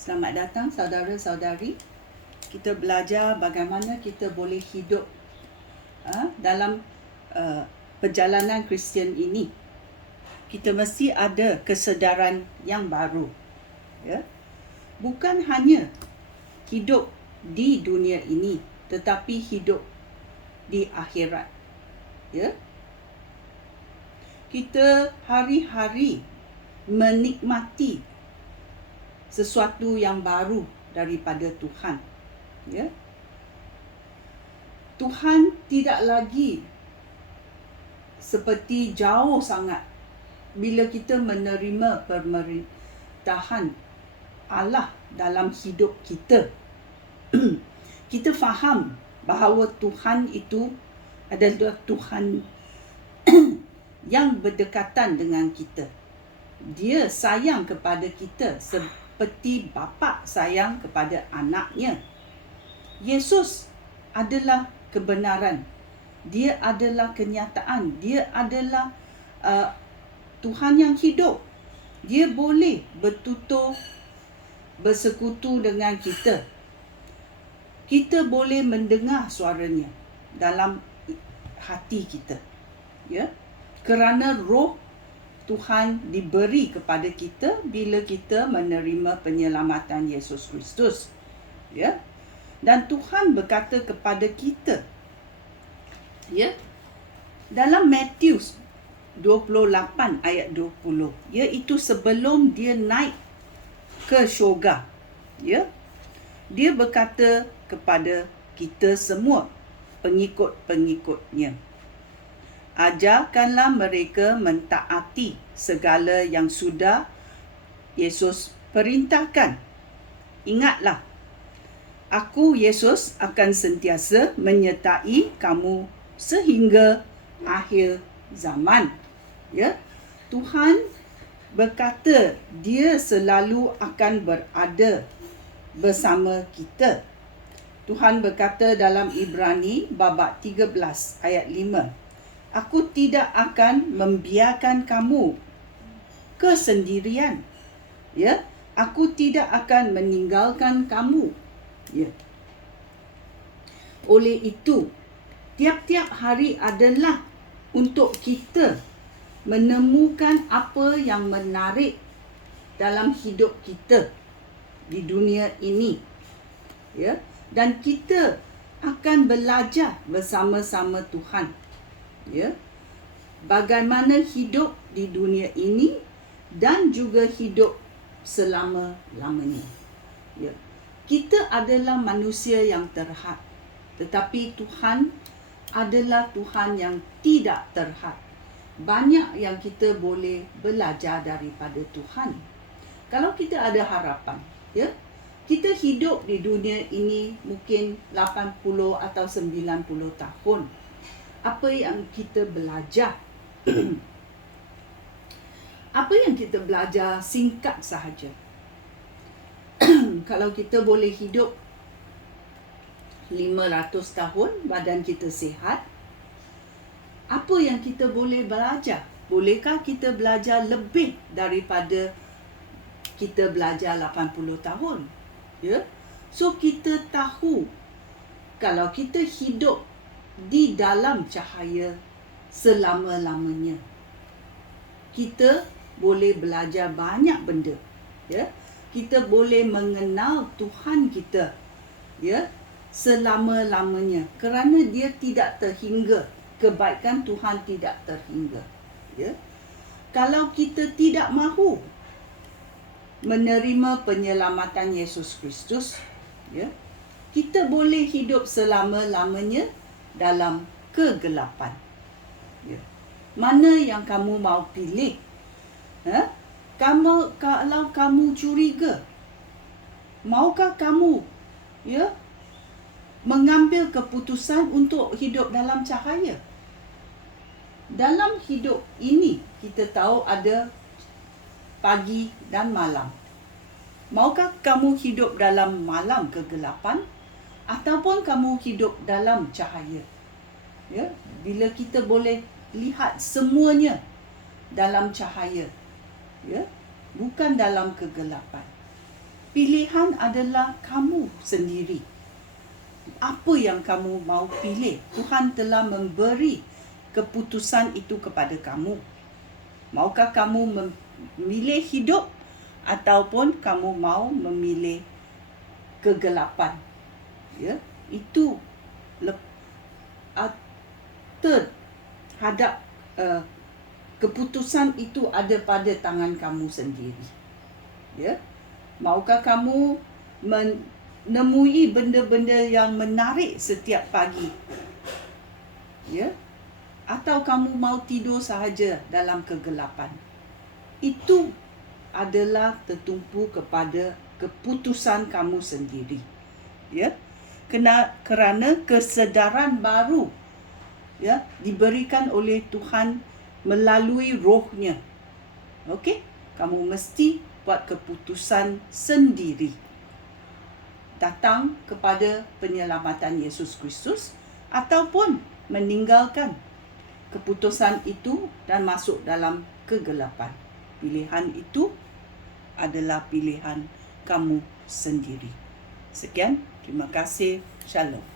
Selamat datang saudara-saudari. Kita belajar bagaimana kita boleh hidup uh, dalam uh, perjalanan Kristian ini. Kita mesti ada kesedaran yang baru. Ya. Bukan hanya hidup di dunia ini, tetapi hidup di akhirat. Ya. Kita hari-hari menikmati sesuatu yang baru daripada Tuhan. Ya. Tuhan tidak lagi seperti jauh sangat bila kita menerima pemerintahan Allah dalam hidup kita. kita faham bahawa Tuhan itu adalah Tuhan yang berdekatan dengan kita. Dia sayang kepada kita seperti bapa sayang kepada anaknya. Yesus adalah kebenaran. Dia adalah kenyataan. Dia adalah uh, Tuhan yang hidup. Dia boleh bertutur bersekutu dengan kita. Kita boleh mendengar suaranya dalam hati kita. Ya. Kerana roh Tuhan diberi kepada kita bila kita menerima penyelamatan Yesus Kristus. Ya. Dan Tuhan berkata kepada kita ya dalam Matius 28 ayat 20 iaitu sebelum dia naik ke syurga ya dia berkata kepada kita semua pengikut-pengikutnya ajarkanlah mereka mentaati segala yang sudah Yesus perintahkan. Ingatlah, aku Yesus akan sentiasa menyertai kamu sehingga akhir zaman. Ya. Tuhan berkata dia selalu akan berada bersama kita. Tuhan berkata dalam Ibrani babak 13 ayat 5 aku tidak akan membiarkan kamu kesendirian. Ya, aku tidak akan meninggalkan kamu. Ya. Oleh itu, tiap-tiap hari adalah untuk kita menemukan apa yang menarik dalam hidup kita di dunia ini. Ya, dan kita akan belajar bersama-sama Tuhan ya bagaimana hidup di dunia ini dan juga hidup selama-lamanya ya. Kita adalah manusia yang terhad tetapi Tuhan adalah Tuhan yang tidak terhad. Banyak yang kita boleh belajar daripada Tuhan. Kalau kita ada harapan ya kita hidup di dunia ini mungkin 80 atau 90 tahun apa yang kita belajar? Apa yang kita belajar? Singkat sahaja. Kalau kita boleh hidup 500 tahun badan kita sihat apa yang kita boleh belajar? Bolehkah kita belajar lebih daripada kita belajar 80 tahun? Ya? So kita tahu kalau kita hidup di dalam cahaya selama-lamanya. Kita boleh belajar banyak benda. Ya. Kita boleh mengenal Tuhan kita. Ya. Selama-lamanya. Kerana dia tidak terhingga. Kebaikan Tuhan tidak terhingga. Ya. Kalau kita tidak mahu menerima penyelamatan Yesus Kristus, ya, kita boleh hidup selama-lamanya dalam kegelapan. Ya. Mana yang kamu mau pilih? Ha? Kamu kalau kamu curiga, maukah kamu ya mengambil keputusan untuk hidup dalam cahaya? Dalam hidup ini kita tahu ada pagi dan malam. Maukah kamu hidup dalam malam kegelapan ataupun kamu hidup dalam cahaya. Ya, bila kita boleh lihat semuanya dalam cahaya. Ya, bukan dalam kegelapan. pilihan adalah kamu sendiri. Apa yang kamu mau pilih? Tuhan telah memberi keputusan itu kepada kamu. Maukah kamu memilih hidup ataupun kamu mau memilih kegelapan? Ya, itu lep, uh, third hadap uh, keputusan itu ada pada tangan kamu sendiri. Ya. Maukah kamu menemui benda-benda yang menarik setiap pagi? Ya atau kamu mau tidur sahaja dalam kegelapan. Itu adalah tertumpu kepada keputusan kamu sendiri. Ya. Kena kerana kesedaran baru ya diberikan oleh Tuhan melalui rohnya. Okey? Kamu mesti buat keputusan sendiri. Datang kepada penyelamatan Yesus Kristus ataupun meninggalkan keputusan itu dan masuk dalam kegelapan. Pilihan itu adalah pilihan kamu sendiri. Sekian, terima kasih. Shalom.